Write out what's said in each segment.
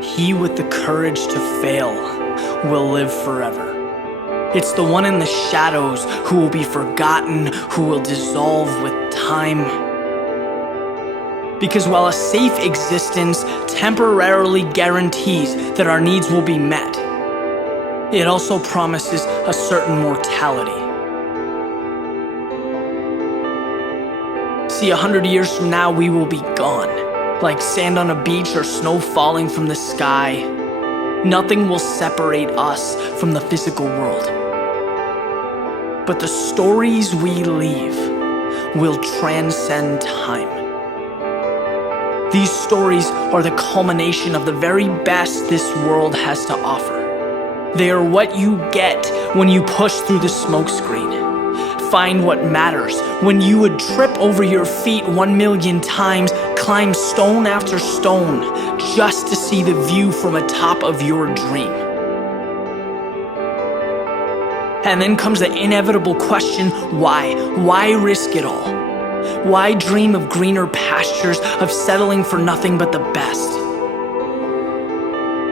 He with the courage to fail will live forever. It's the one in the shadows who will be forgotten, who will dissolve with time. Because while a safe existence temporarily guarantees that our needs will be met, it also promises a certain mortality. See, 100 years from now, we will be gone. Like sand on a beach or snow falling from the sky, nothing will separate us from the physical world. But the stories we leave will transcend time. These stories are the culmination of the very best this world has to offer. They are what you get when you push through the smokescreen. Find what matters when you would trip over your feet 1,000,000 times, climb stone after stone, just to see the view from atop of your dream. And then comes the inevitable question, why? Why risk it all? Why dream of greener pastures, of settling for nothing but the best?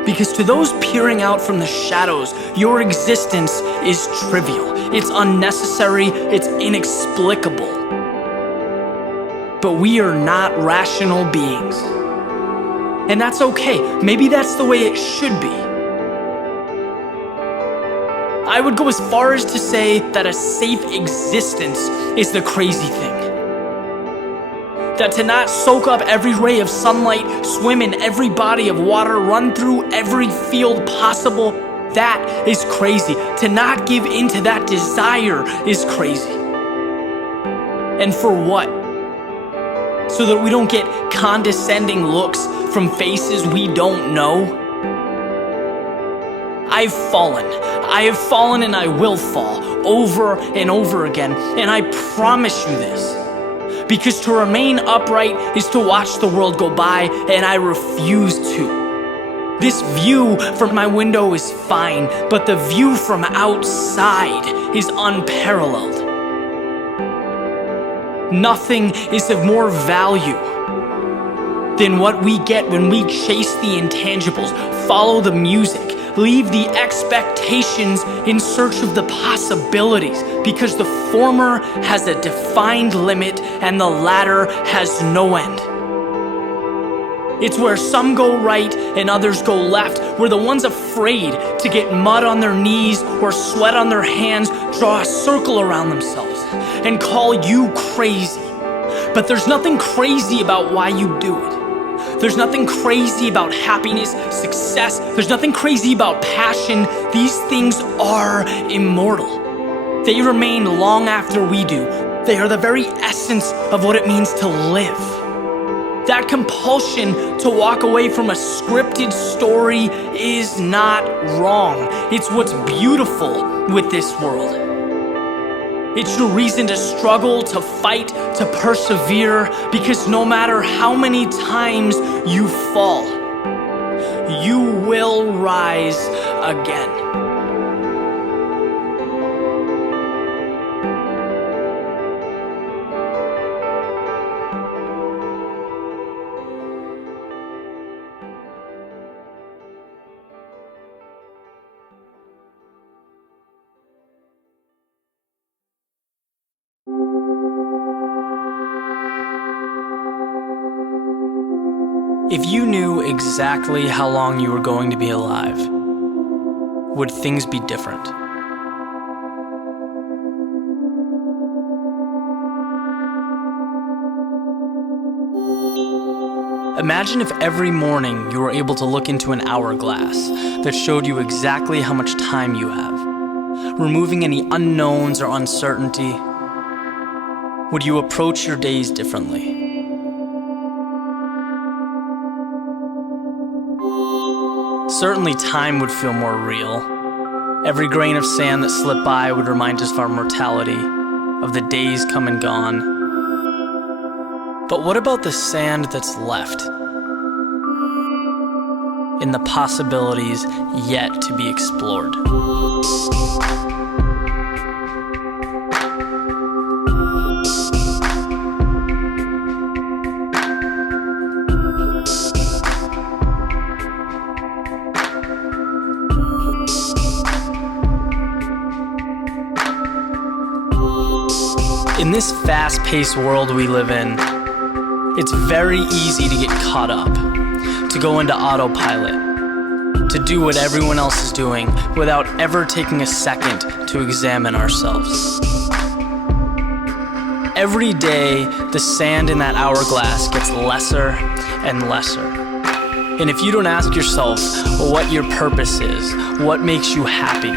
Because to those peering out from the shadows, your existence is trivial. It's unnecessary, it's inexplicable. But we are not rational beings. And that's okay. Maybe that's the way it should be. I would go as far as to say that a safe existence is the crazy thing. That to not soak up every ray of sunlight, swim in every body of water, run through every field possible, that is crazy. To not give in to that desire is crazy. And for what? So that we don't get condescending looks from faces we don't know? I have fallen and I will fall over and over again, and I promise you this. Because to remain upright is to watch the world go by, and I refuse to. This view from my window is fine, but the view from outside is unparalleled. Nothing is of more value than what we get when we chase the intangibles, follow the music, leave the expectations in search of the possibilities, because the former has a defined limit and the latter has no end. It's where some go right and others go left, where the ones afraid to get mud on their knees or sweat on their hands draw a circle around themselves and call you crazy. But there's nothing crazy about why you do it. There's nothing crazy about happiness, success. There's nothing crazy about passion. These things are immortal. They remain long after we do. They are the very essence of what it means to live. That compulsion to walk away from a scripted story is not wrong. It's what's beautiful with this world. It's your reason to struggle, to fight, to persevere, because no matter how many times you fall, you will rise again. If you knew exactly how long you were going to be alive, would things be different? Imagine if every morning you were able to look into an hourglass that showed you exactly how much time you have, removing any unknowns or uncertainty. Would you approach your days differently? Certainly time would feel more real. Every grain of sand that slipped by would remind us of our mortality, of the days come and gone. But what about the sand that's left? In the possibilities yet to be explored. In this fast-paced world we live in, it's very easy to get caught up, to go into autopilot, to do what everyone else is doing without ever taking a second to examine ourselves. Every day, the sand in that hourglass gets lesser and lesser. And if you don't ask yourself what your purpose is, what makes you happy,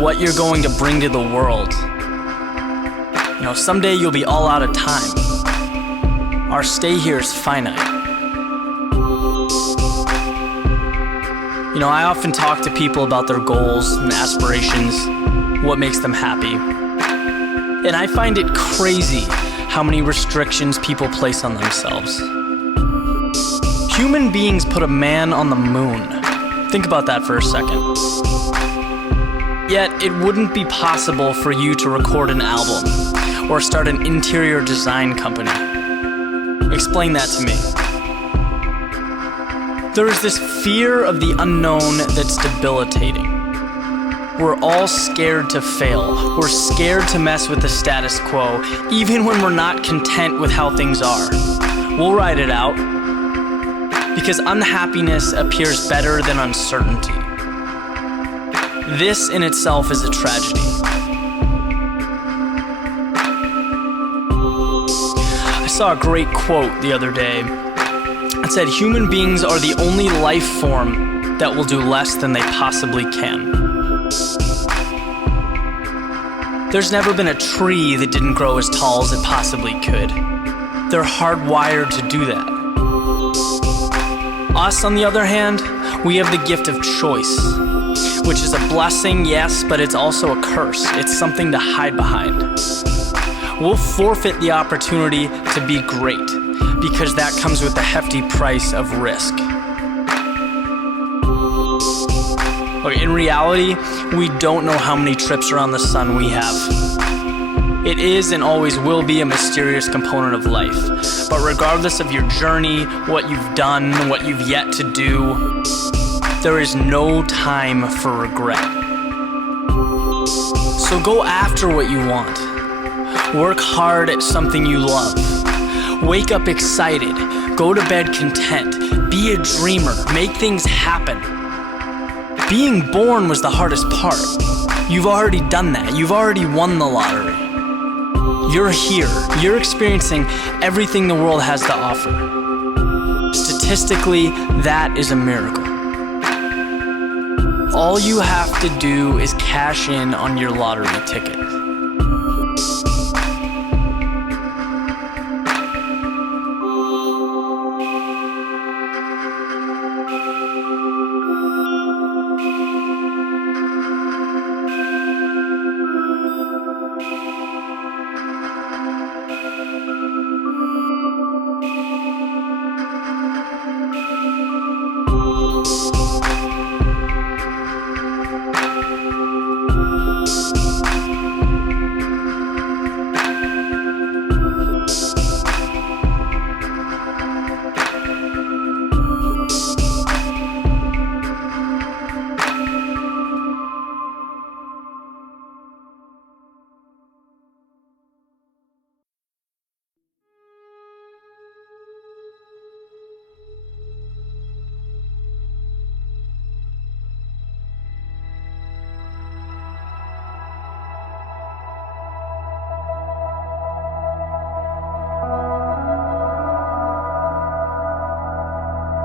what you're going to bring to the world, someday you'll be all out of time. Our stay here is finite. I often talk to people about their goals and aspirations, what makes them happy. And I find it crazy how many restrictions people place on themselves. Human beings put a man on the moon. Think about that for a second. Yet it wouldn't be possible for you to record an album or start an interior design company. Explain that to me. There is this fear of the unknown that's debilitating. We're all scared to fail. We're scared to mess with the status quo, even when we're not content with how things are. We'll ride it out, because unhappiness appears better than uncertainty. This in itself is a tragedy. I saw a great quote the other day. It said, "Human beings are the only life form that will do less than they possibly can." There's never been a tree that didn't grow as tall as it possibly could. They're hardwired to do that. Us, on the other hand, we have the gift of choice, which is a blessing, yes, but it's also a curse. It's something to hide behind. We'll forfeit the opportunity to be great, because that comes with the hefty price of risk. Okay, in reality, we don't know how many trips around the sun we have. It is and always will be a mysterious component of life. But regardless of your journey, what you've done, what you've yet to do, there is no time for regret. So go after what you want. Work hard at something you love. Wake up excited. Go to bed content. Be a dreamer. Make things happen. Being born was the hardest part. You've already done that. You've already won the lottery. You're here. You're experiencing everything the world has to offer. Statistically, that is a miracle. All you have to do is cash in on your lottery ticket.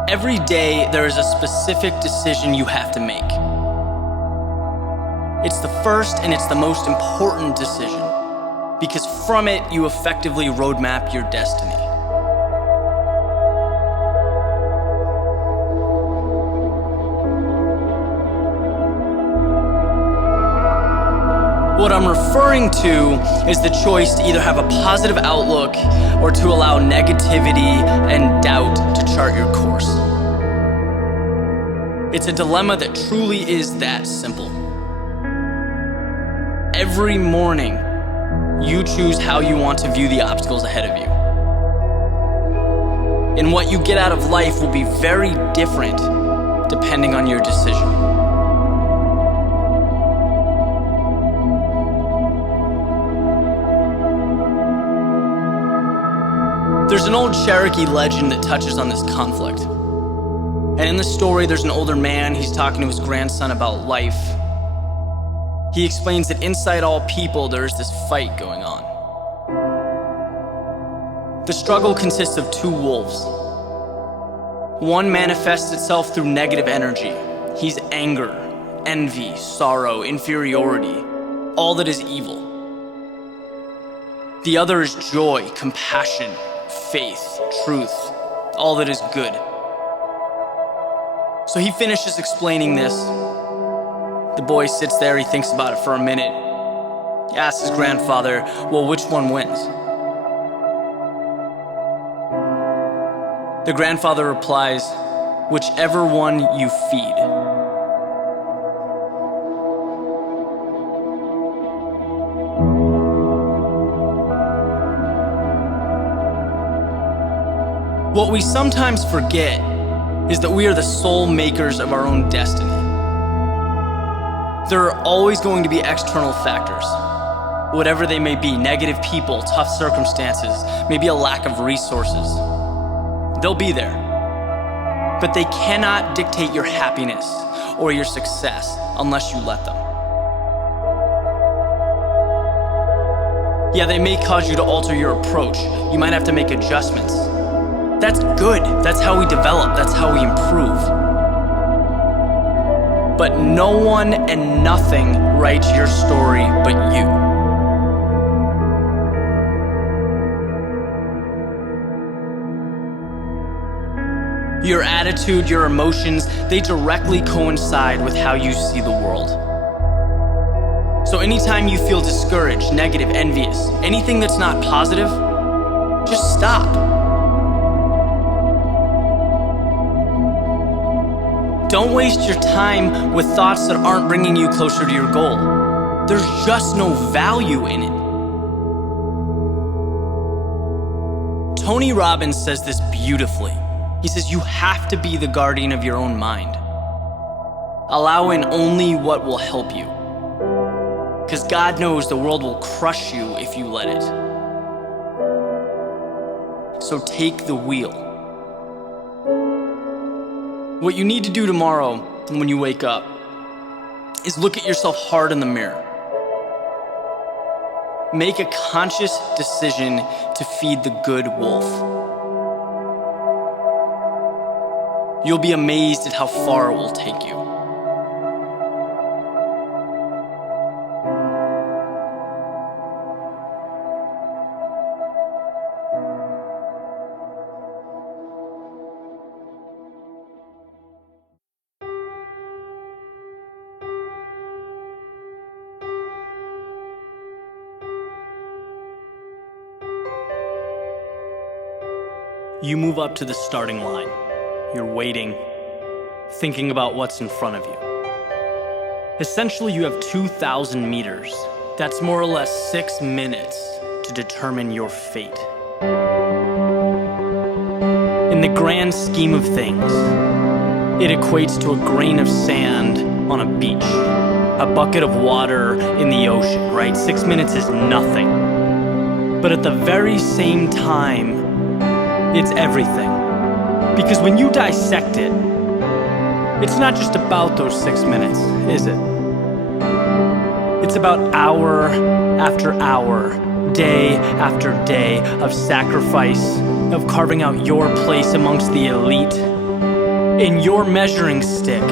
Every day, there is a specific decision you have to make. It's the first and it's the most important decision, because from it, you effectively roadmap your destiny. What I'm referring to is the choice to either have a positive outlook or to allow negativity and doubt to chart your course. It's a dilemma that truly is that simple. Every morning, you choose how you want to view the obstacles ahead of you. And what you get out of life will be very different depending on your decision. There's an old Cherokee legend that touches on this conflict. And in the story, there's an older man, he's talking to his grandson about life. He explains that inside all people, there's this fight going on. The struggle consists of two wolves. One manifests itself through negative energy. He's anger, envy, sorrow, inferiority, all that is evil. The other is joy, compassion, faith, truth, all that is good. So he finishes explaining this. The boy sits there, he thinks about it for a minute. He asks his grandfather, well, which one wins? The grandfather replies, whichever one you feed. What we sometimes forget is that we are the sole makers of our own destiny. There are always going to be external factors, whatever they may be, negative people, tough circumstances, maybe a lack of resources. They'll be there, but they cannot dictate your happiness or your success unless you let them. Yeah, they may cause you to alter your approach. You might have to make adjustments. That's good. That's how we develop. That's how we improve. But no one and nothing writes your story but you. Your attitude, your emotions, they directly coincide with how you see the world. So anytime you feel discouraged, negative, envious, anything that's not positive, just stop. Don't waste your time with thoughts that aren't bringing you closer to your goal. There's just no value in it. Tony Robbins says this beautifully. He says you have to be the guardian of your own mind. Allow in only what will help you. Because God knows the world will crush you if you let it. So take the wheel. What you need to do tomorrow when you wake up is look at yourself hard in the mirror. Make a conscious decision to feed the good wolf. You'll be amazed at how far it will take you. You move up to the starting line. You're waiting, thinking about what's in front of you. Essentially, you have 2,000 meters. That's more or less 6 minutes to determine your fate. In the grand scheme of things, it equates to a grain of sand on a beach, a bucket of water in the ocean, right? 6 minutes is nothing. But at the very same time, it's everything. Because when you dissect it, it's not just about those 6 minutes, is it? It's about hour after hour, day after day of sacrifice, of carving out your place amongst the elite. And your measuring stick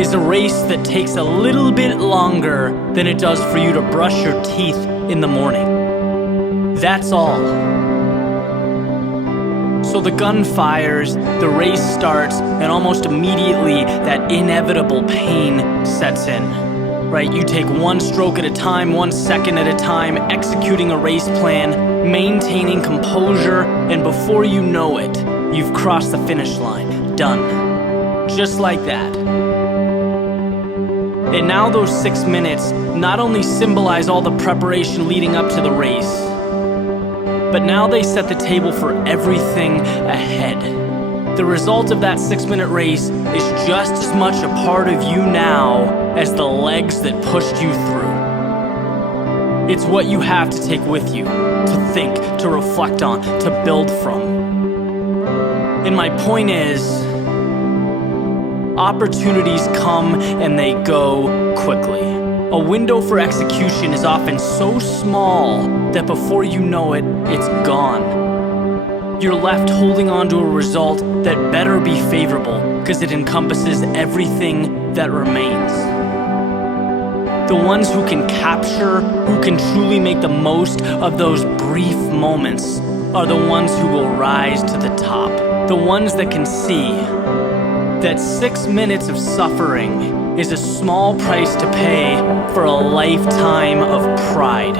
is a race that takes a little bit longer than it does for you to brush your teeth in the morning. That's all. So the gun fires, the race starts, and almost immediately that inevitable pain sets in, right? You take one stroke at a time, 1 second at a time, executing a race plan, maintaining composure, and before you know it, you've crossed the finish line. Done. Just like that. And now those 6 minutes not only symbolize all the preparation leading up to the race, but now they set the table for everything ahead. The result of that 6-minute race is just as much a part of you now as the legs that pushed you through. It's what you have to take with you, to think, to reflect on, to build from. And my point is, opportunities come and they go quickly. A window for execution is often so small that before you know it, it's gone. You're left holding on to a result that better be favorable because it encompasses everything that remains. The ones who can capture, who can truly make the most of those brief moments are the ones who will rise to the top. The ones that can see that 6 minutes of suffering is a small price to pay for a lifetime of pride.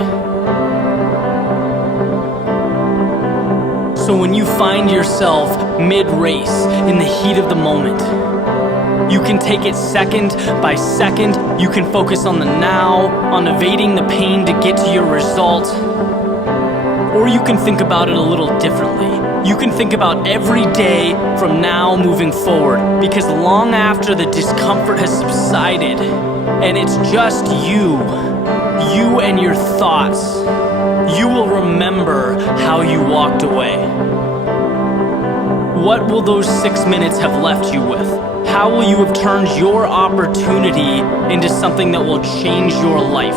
So when you find yourself mid-race in the heat of the moment, you can take it second by second. You can focus on the now, on evading the pain to get to your result. Or you can think about it a little differently. You can think about every day from now moving forward, because long after the discomfort has subsided and it's just you and your thoughts, you will remember how you walked away. What will those 6 minutes have left you with? How will you have turned your opportunity into something that will change your life?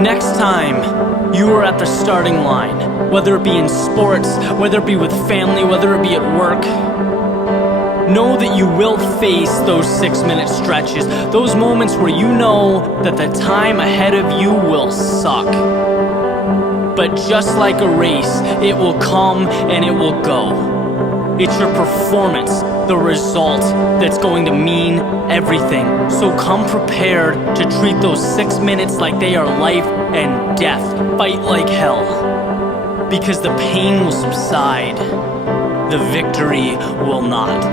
Next time you are at the starting line, whether it be in sports, whether it be with family, whether it be at work, know that you will face those 6-minute stretches, those moments where you know that the time ahead of you will suck. But just like a race, it will come and it will go. It's your performance, the result, that's going to mean everything. So come prepared to treat those 6 minutes like they are life and death. Fight like hell, because the pain will subside. The victory will not.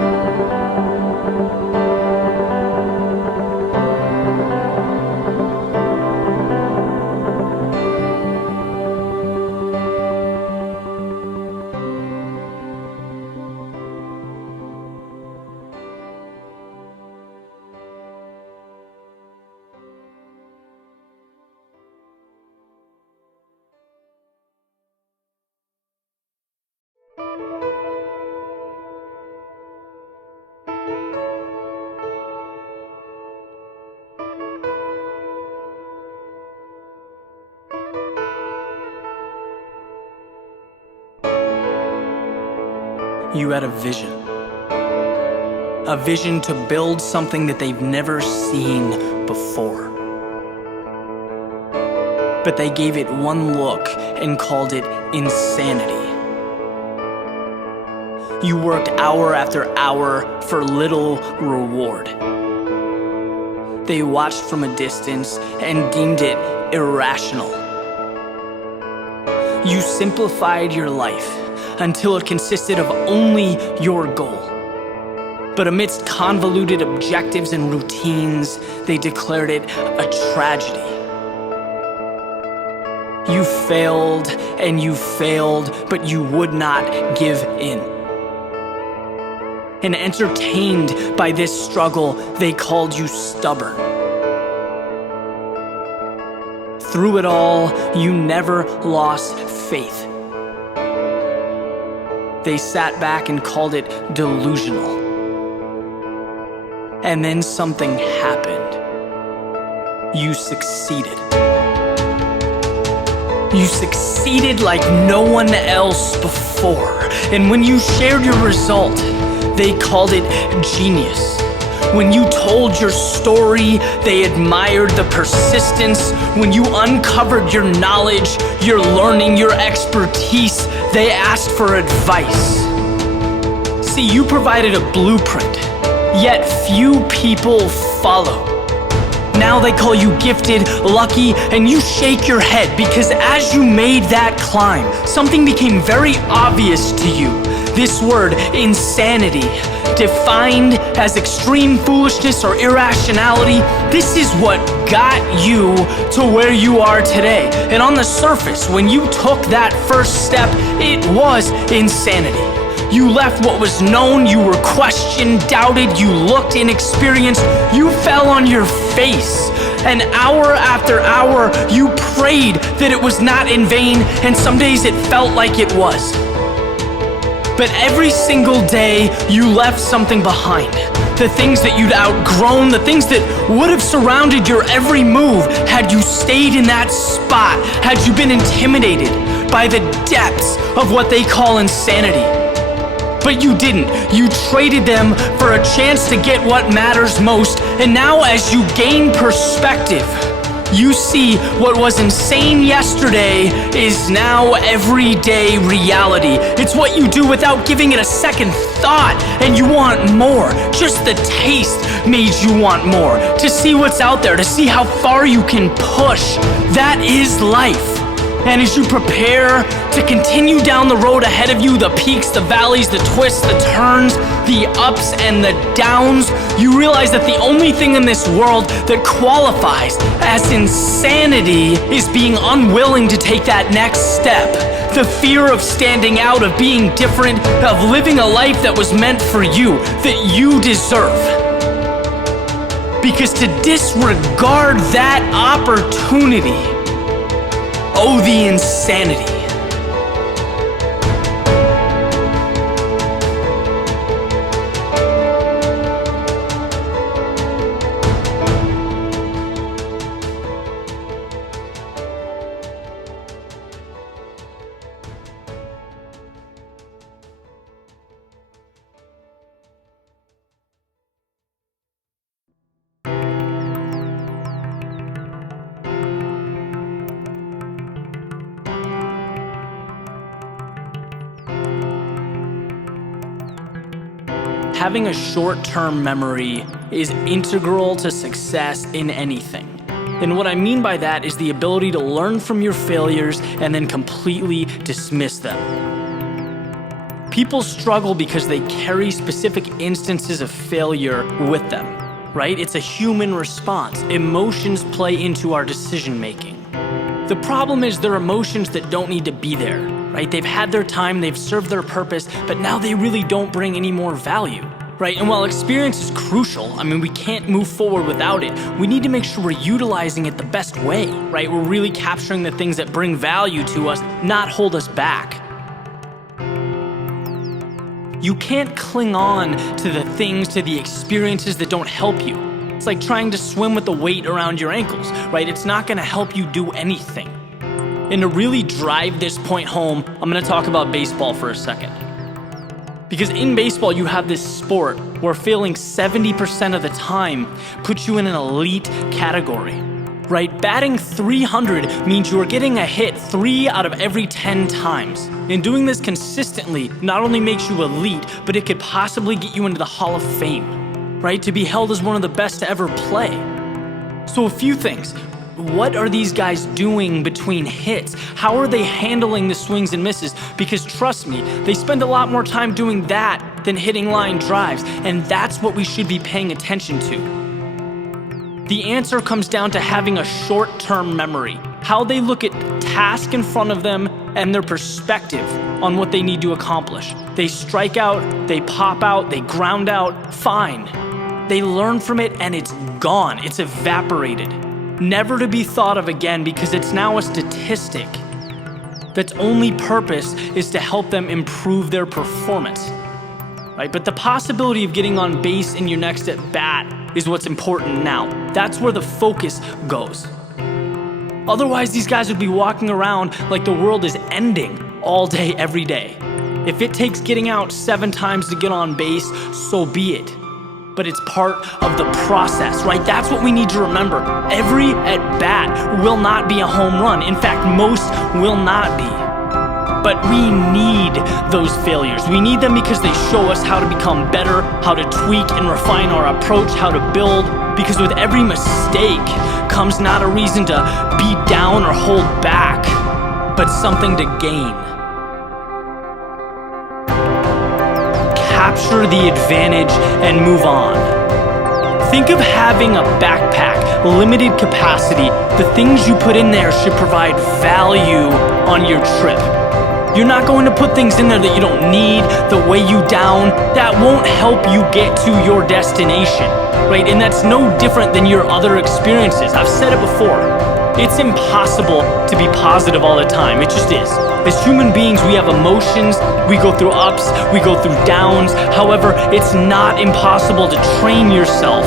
You had a vision to build something that they've never seen before. But they gave it one look and called it insanity. You worked hour after hour for little reward. They watched from a distance and deemed it irrational. You simplified your life until it consisted of only your goal. But amidst convoluted objectives and routines, they declared it a tragedy. You failed and you failed, but you would not give in. And entertained by this struggle, they called you stubborn. Through it all, you never lost faith. They sat back and called it delusional. And then something happened. You succeeded. You succeeded like no one else before. And when you shared your result, they called it genius. When you told your story, they admired the persistence. When you uncovered your knowledge, your learning, your expertise, they asked for advice. See, you provided a blueprint, yet few people follow. Now they call you gifted, lucky, and you shake your head because as you made that climb, something became very obvious to you. This word, insanity, defined as extreme foolishness or irrationality, this is what got you to where you are today. And on the surface, when you took that first step, it was insanity. You left what was known, you were questioned, doubted, you looked inexperienced, you fell on your face. And hour after hour, you prayed that it was not in vain, and some days it felt like it was. But every single day, you left something behind. The things that you'd outgrown, the things that would have surrounded your every move had you stayed in that spot, had you been intimidated by the depths of what they call insanity. But you didn't. You traded them for a chance to get what matters most. And now as you gain perspective, you see what was insane yesterday is now everyday reality. It's what you do without giving it a second thought, and you want more. Just the taste made you want more. To see what's out there, to see how far you can push. That is life. And as you prepare to continue down the road ahead of you, the peaks, the valleys, the twists, the turns, the ups and the downs, you realize that the only thing in this world that qualifies as insanity is being unwilling to take that next step. The fear of standing out, of being different, of living a life that was meant for you, that you deserve. Because to disregard that opportunity, oh, the insanity. Having a short-term memory is integral to success in anything. And what I mean by that is the ability to learn from your failures and then completely dismiss them. People struggle because they carry specific instances of failure with them, right? It's a human response. Emotions play into our decision-making. The problem is they're emotions that don't need to be there, right? They've had their time, they've served their purpose, but now they really don't bring any more value, right? And while experience is crucial, I mean, we can't move forward without it. We need to make sure we're utilizing it the best way, right? We're really capturing the things that bring value to us, not hold us back. You can't cling on to the things, to the experiences that don't help you. It's like trying to swim with the weight around your ankles, right? It's not gonna help you do anything. And to really drive this point home, I'm gonna talk about baseball for a second. Because in baseball, you have this sport where failing 70% of the time puts you in an elite category, right? Batting 300 means you are getting a hit 3 out of every 10 times. And doing this consistently not only makes you elite, but it could possibly get you into the Hall of Fame, right? To be held as one of the best to ever play. So a few things. What are these guys doing between hits? How are they handling the swings and misses? Because trust me, they spend a lot more time doing that than hitting line drives, and that's what we should be paying attention to. The answer comes down to having a short-term memory, how they look at the task in front of them and their perspective on what they need to accomplish. They strike out, they pop out, they ground out, fine. They learn from it and it's gone, it's evaporated. Never to be thought of again because it's now a statistic that's only purpose is to help them improve their performance, right? But the possibility of getting on base in your next at bat is what's important now. That's where the focus goes. Otherwise, these guys would be walking around like the world is ending all day, every day. If it takes getting out 7 times to get on base, so be it. But it's part of the process, right? That's what we need to remember. Every at-bat will not be a home run. In fact, most will not be. But we need those failures. We need them because they show us how to become better, how to tweak and refine our approach, how to build. Because with every mistake comes not a reason to be down or hold back, but something to gain. Capture the advantage and move on. Think of having a backpack, limited capacity. The things you put in there should provide value on your trip. You're not going to put things in there that you don't need, that weigh you down, that won't help you get to your destination, right? And that's no different than your other experiences. I've said it before. It's impossible to be positive all the time. It just is. As human beings, we have emotions, we go through ups, we go through downs. However, it's not impossible to train yourself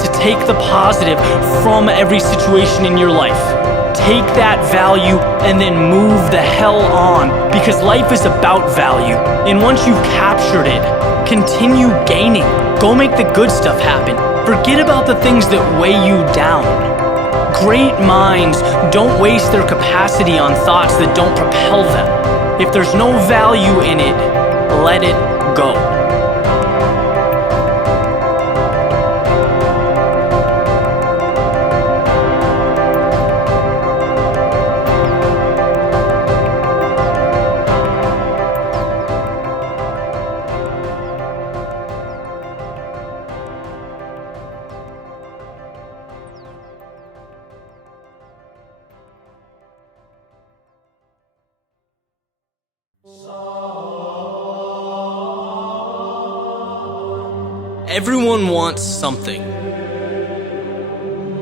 to take the positive from every situation in your life. Take that value and then move the hell on, because life is about value. And once you've captured it, continue gaining. Go make the good stuff happen. Forget about the things that weigh you down. Great minds don't waste their capacity on thoughts that don't propel them. If there's no value in it, let it go. Everyone wants something.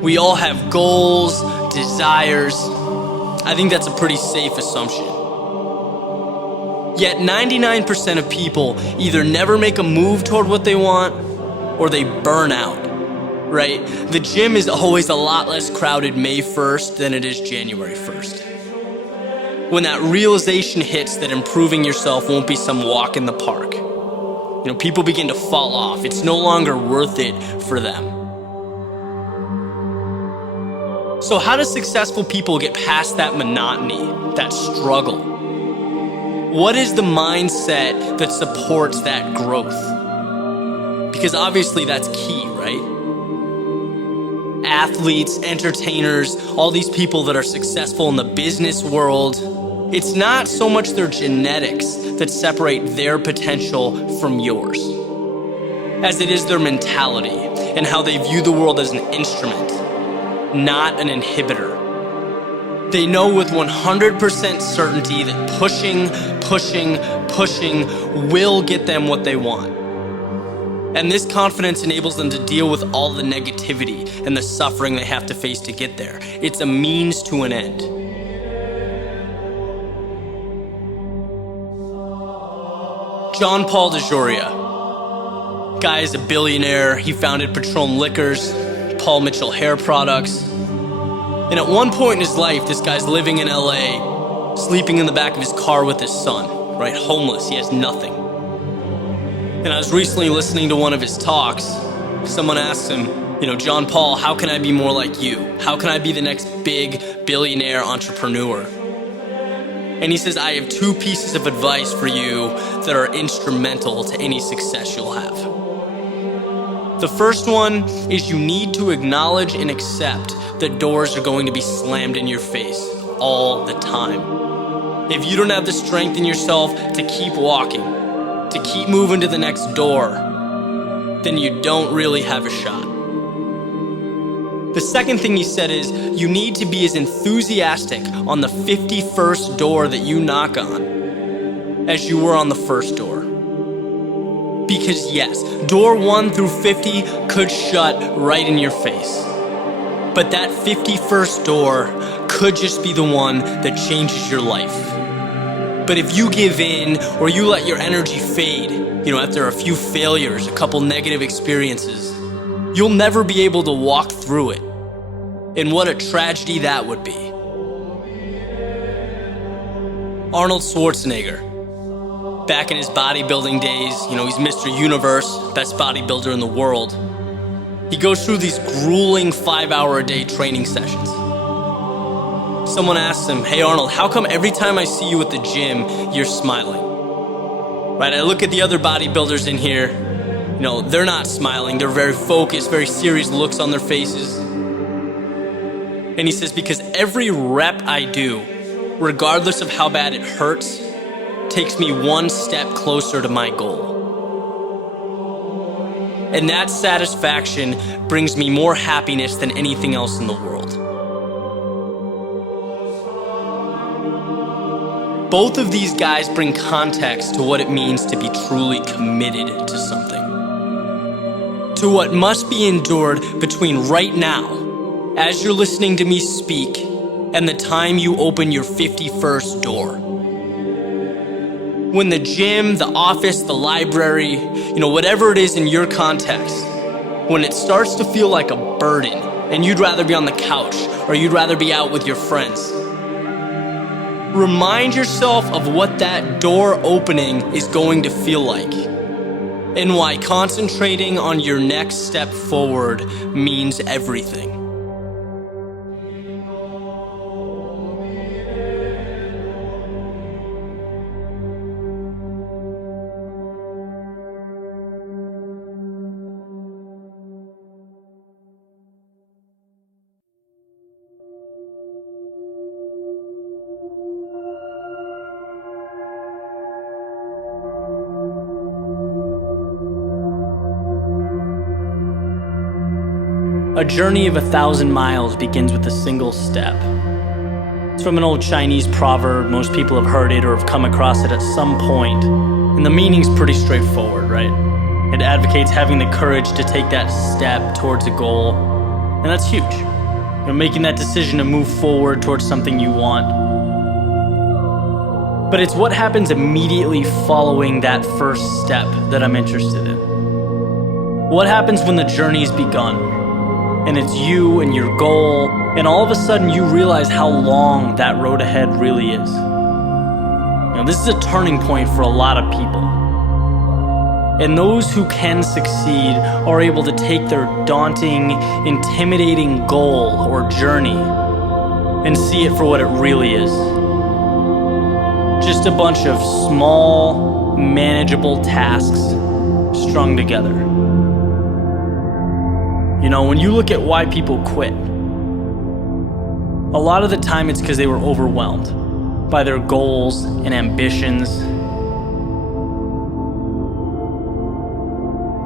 We all have goals, desires. I think that's a pretty safe assumption. Yet 99% of people either never make a move toward what they want or they burn out, right? The gym is always a lot less crowded May 1st than it is January 1st. When that realization hits that improving yourself won't be some walk in the park, people begin to fall off. It's no longer worth it for them. So how do successful people get past that monotony, that struggle? What is the mindset that supports that growth? Because obviously that's key, right? Athletes, entertainers, all these people that are successful in the business world, it's not so much their genetics that separate their potential from yours, as it is their mentality and how they view the world as an instrument, not an inhibitor. They know with 100% certainty that pushing will get them what they want. And this confidence enables them to deal with all the negativity and the suffering they have to face to get there. It's a means to an end. John Paul DeJoria. Guy is a billionaire. He founded Patron Liquors, Paul Mitchell Hair Products. And at one point in his life, this guy's living in LA, sleeping in the back of his car with his son, right? Homeless, he has nothing. And I was recently listening to one of his talks. Someone asked him, John Paul, how can I be more like you? How can I be the next big billionaire entrepreneur? And he says, I have 2 pieces of advice for you that are instrumental to any success you'll have. The first one is you need to acknowledge and accept that doors are going to be slammed in your face all the time. If you don't have the strength in yourself to keep walking, to keep moving to the next door, then you don't really have a shot. The second thing he said is you need to be as enthusiastic on the 51st door that you knock on as you were on the first door. Because yes, door 1 through 50 could shut right in your face. But that 51st door could just be the one that changes your life. But if you give in or you let your energy fade, after a few failures, a couple negative experiences, you'll never be able to walk through it. And what a tragedy that would be. Arnold Schwarzenegger. Back in his bodybuilding days, he's Mr. Universe, best bodybuilder in the world. He goes through these grueling 5-hour-a-day training sessions. Someone asks him, hey Arnold, how come every time I see you at the gym, you're smiling? Right, I look at the other bodybuilders in here, they're not smiling, they're very focused, very serious looks on their faces. And he says, because every rep I do, regardless of how bad it hurts, takes me one step closer to my goal. And that satisfaction brings me more happiness than anything else in the world. Both of these guys bring context to what it means to be truly committed to something. To what must be endured between right now, as you're listening to me speak, and the time you open your 51st door. When the gym, the office, the library, whatever it is in your context, when it starts to feel like a burden and you'd rather be on the couch or you'd rather be out with your friends, remind yourself of what that door opening is going to feel like and why concentrating on your next step forward means everything. A journey of 1,000 miles begins with a single step. It's from an old Chinese proverb. Most people have heard it or have come across it at some point. And the meaning's pretty straightforward, right? It advocates having the courage to take that step towards a goal. And that's huge. Making that decision to move forward towards something you want. But it's what happens immediately following that first step that I'm interested in. What happens when the journey's begun? And it's you and your goal, and all of a sudden you realize how long that road ahead really is. This is a turning point for a lot of people. And those who can succeed are able to take their daunting, intimidating goal or journey and see it for what it really is. Just a bunch of small, manageable tasks strung together. When you look at why people quit, a lot of the time it's because they were overwhelmed by their goals and ambitions.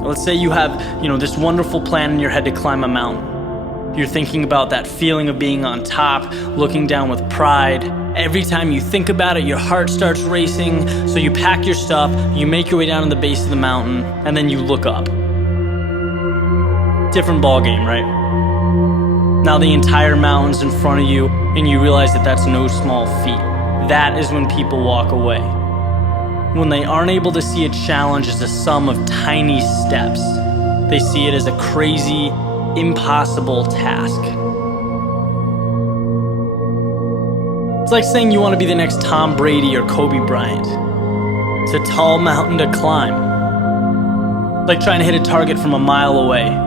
Let's say you have, this wonderful plan in your head to climb a mountain. You're thinking about that feeling of being on top, looking down with pride. Every time you think about it, your heart starts racing. So you pack your stuff, you make your way down to the base of the mountain, and then you look up. Different ball game, right? Now the entire mountain's in front of you and you realize that that's no small feat. That is when people walk away. When they aren't able to see a challenge as a sum of tiny steps, they see it as a crazy, impossible task. It's like saying you want to be the next Tom Brady or Kobe Bryant. It's a tall mountain to climb. Like trying to hit a target from a mile away.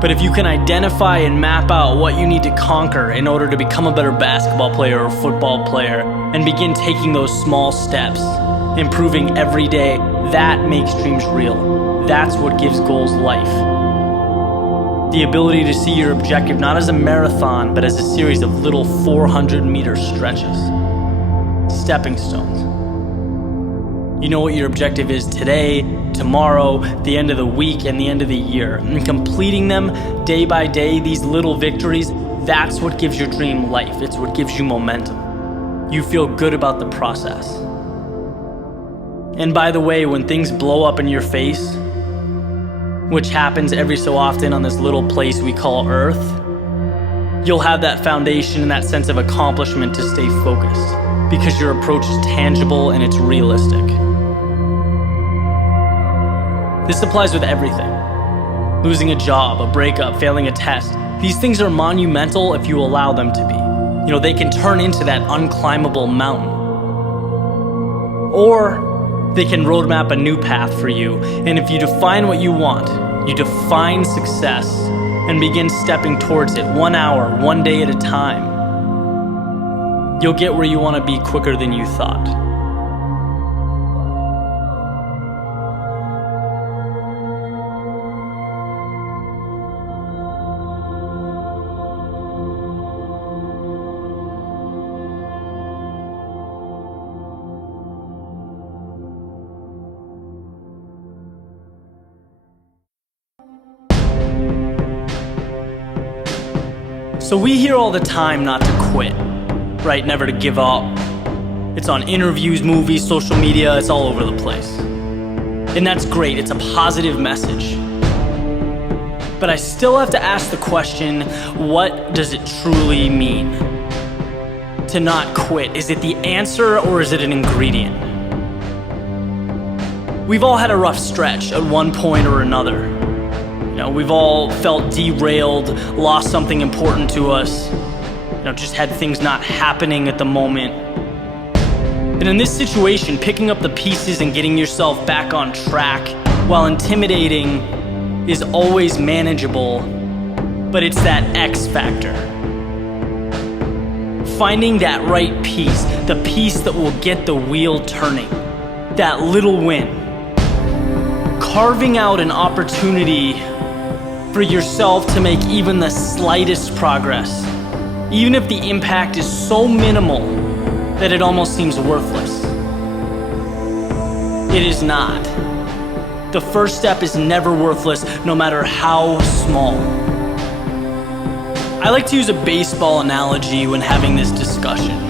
But if you can identify and map out what you need to conquer in order to become a better basketball player or football player and begin taking those small steps, improving every day, that makes dreams real. That's what gives goals life. The ability to see your objective not as a marathon, but as a series of little 400-meter stretches. Stepping stones. You know what your objective is today, tomorrow, the end of the week, and the end of the year. And completing them day by day, these little victories, that's what gives your dream life. It's what gives you momentum. You feel good about the process. And by the way, when things blow up in your face, which happens every so often on this little place we call Earth, you'll have that foundation and that sense of accomplishment to stay focused because your approach is tangible and it's realistic. This applies with everything. Losing a job, a breakup, failing a test. These things are monumental if you allow them to be. They can turn into that unclimbable mountain. Or they can roadmap a new path for you. And if you define what you want, you define success and begin stepping towards it 1 hour, 1 day at a time, you'll get where you want to be quicker than you thought. So we hear all the time not to quit, right? Never to give up. It's on interviews, movies, social media, it's all over the place. And that's great, it's a positive message. But I still have to ask the question, what does it truly mean to not quit? Is it the answer or is it an ingredient? We've all had a rough stretch at one point or another. We've all felt derailed, lost something important to us, just had things not happening at the moment. And in this situation, picking up the pieces and getting yourself back on track, while intimidating, is always manageable, but it's that X factor. Finding that right piece, the piece that will get the wheel turning, that little win. Carving out an opportunity for yourself to make even the slightest progress, even if the impact is so minimal that it almost seems worthless. It is not. The first step is never worthless, no matter how small. I like to use a baseball analogy when having this discussion.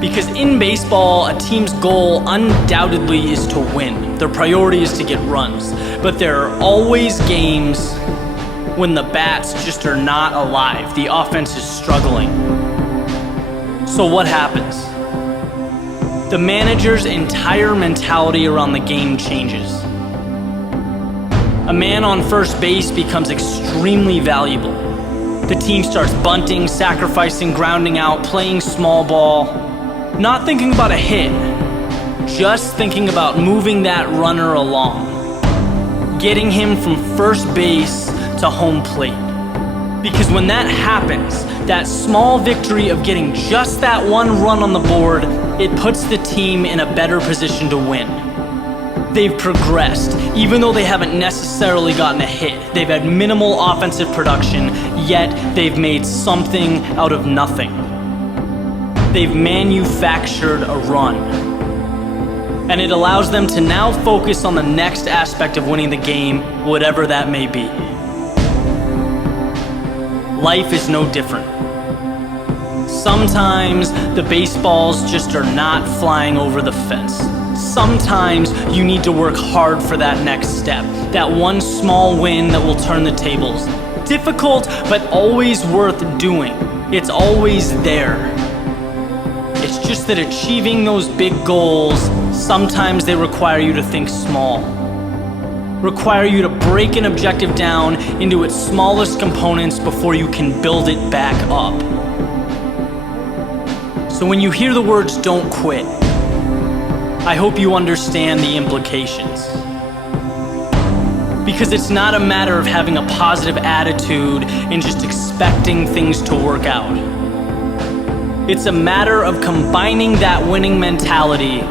Because in baseball, a team's goal undoubtedly is to win. Their priority is to get runs. But there are always games when the bats just are not alive. The offense is struggling. So what happens? The manager's entire mentality around the game changes. A man on first base becomes extremely valuable. The team starts bunting, sacrificing, grounding out, playing small ball, not thinking about a hit, just thinking about moving that runner along, getting him from first base to home plate. Because when that happens, that small victory of getting just that one run on the board, it puts the team in a better position to win. They've progressed, even though they haven't necessarily gotten a hit. They've had minimal offensive production, yet they've made something out of nothing. They've manufactured a run. And it allows them to now focus on the next aspect of winning the game, whatever that may be. Life is no different. Sometimes the baseballs just are not flying over the fence. Sometimes you need to work hard for that next step, that one small win that will turn the tables. Difficult, but always worth doing. It's always there. It's just that achieving those big goals, sometimes they require you to think small. Require you to break an objective down into its smallest components before you can build it back up. So when you hear the words "don't quit," I hope you understand the implications. Because it's not a matter of having a positive attitude and just expecting things to work out. It's a matter of combining that winning mentality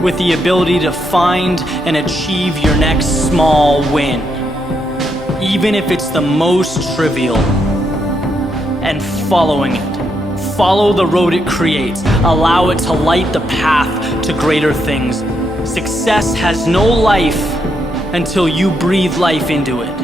with the ability to find and achieve your next small win, even if it's the most trivial, and following it. Follow the road it creates. Allow it to light the path to greater things. Success has no life until you breathe life into it.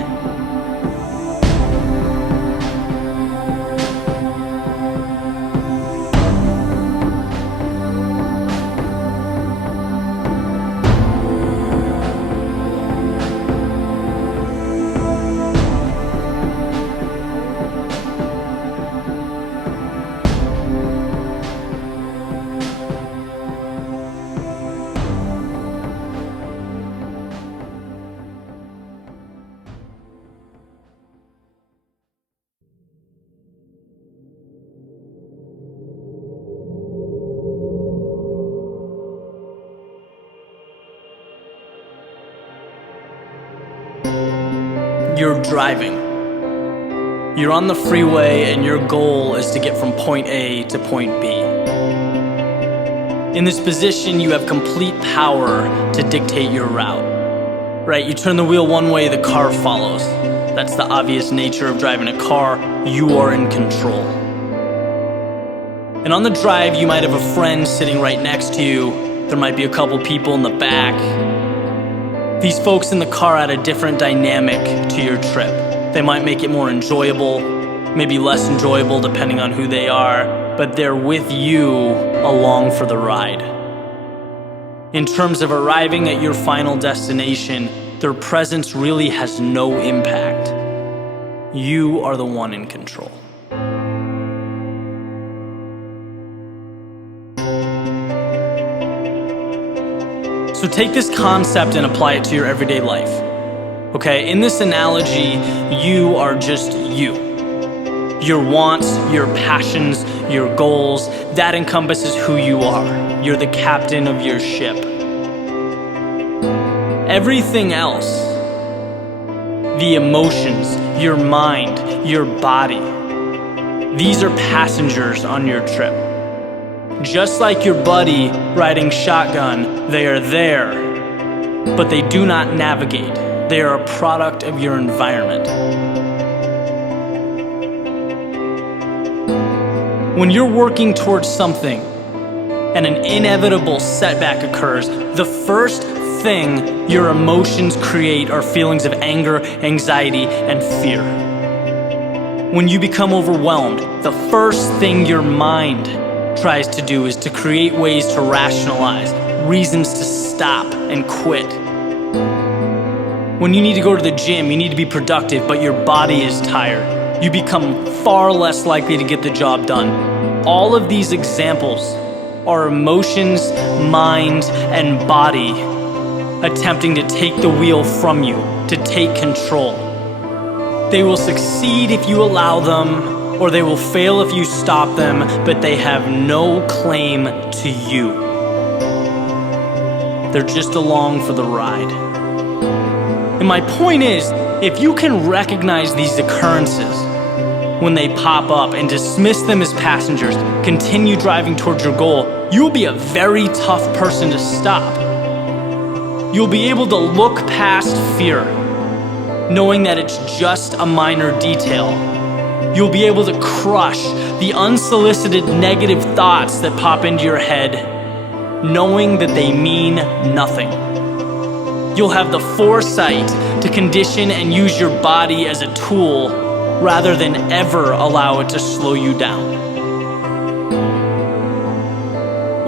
You're driving. You're on the freeway and your goal is to get from point A to point B. In this position, you have complete power to dictate your route. Right? You turn the wheel one way, the car follows. That's the obvious nature of driving a car. You are in control. And on the drive, you might have a friend sitting right next to you. There might be a couple people in the back. These folks in the car add a different dynamic to your trip. They might make it more enjoyable, maybe less enjoyable depending on who they are. but they're with you along for the ride. In terms of arriving at your final destination, their presence really has no impact. You are the one in control. So take this concept and apply it to your everyday life. Okay, in this analogy, you are just you. Your wants, your passions, your goals, that encompasses who you are. You're the captain of your ship. Everything else, the emotions, your mind, your body, these are passengers on your trip. Just like your buddy riding shotgun, they are there, but they do not navigate. They are a product of your environment. When you're working towards something and an inevitable setback occurs, the first thing your emotions create are feelings of anger, anxiety, and fear. When you become overwhelmed, the first thing your mind tries to do is to create ways to rationalize, reasons to stop and quit. When you need to go to the gym, you need to be productive, but your body is tired, you become far less likely to get the job done. All of these examples are emotions, mind, and body attempting to take the wheel from you, to take control. They will succeed if you allow them, or they will fail if you stop them, but they have no claim to you. They're just along for the ride. And my point is, if you can recognize these occurrences when they pop up and dismiss them as passengers, continue driving towards your goal, you'll be a very tough person to stop. You'll be able to look past fear, knowing that it's just a minor detail. You'll be able to crush the unsolicited negative thoughts that pop into your head, knowing that they mean nothing. You'll have the foresight to condition and use your body as a tool rather than ever allow it to slow you down.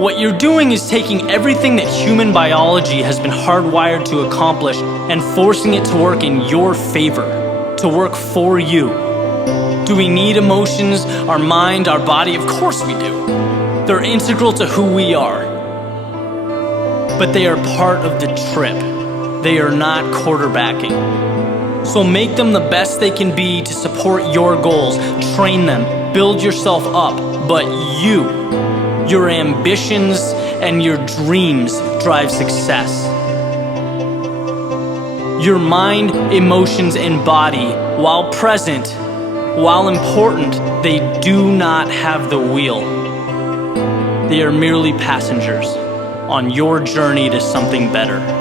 What you're doing is taking everything that human biology has been hardwired to accomplish and forcing it to work in your favor, to work for you. Do we need emotions, our mind, our body? Of course we do. They're integral to who we are. But they are part of the trip. They are not quarterbacking. So make them the best they can be to support your goals. Train them. Build yourself up. But you, your ambitions, and your dreams drive success. Your mind, emotions, and body, while present, while important, they do not have the wheel. They are merely passengers on your journey to something better.